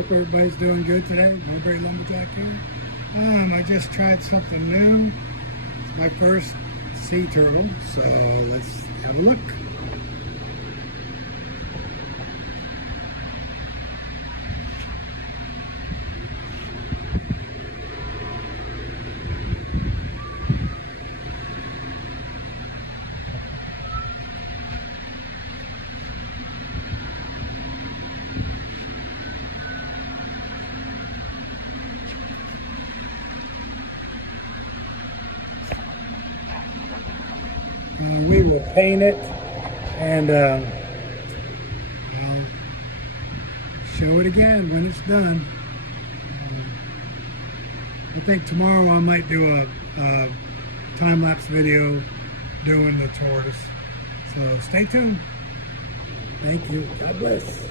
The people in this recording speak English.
Hope everybody's doing good today. Newberry Lumberjack here. I just tried something new. It's my first sea turtle, so let's have a look. We will paint it and I'll show it again when it's done. I think tomorrow I might do a time-lapse video doing the tortoise. So stay tuned. Thank you. God bless.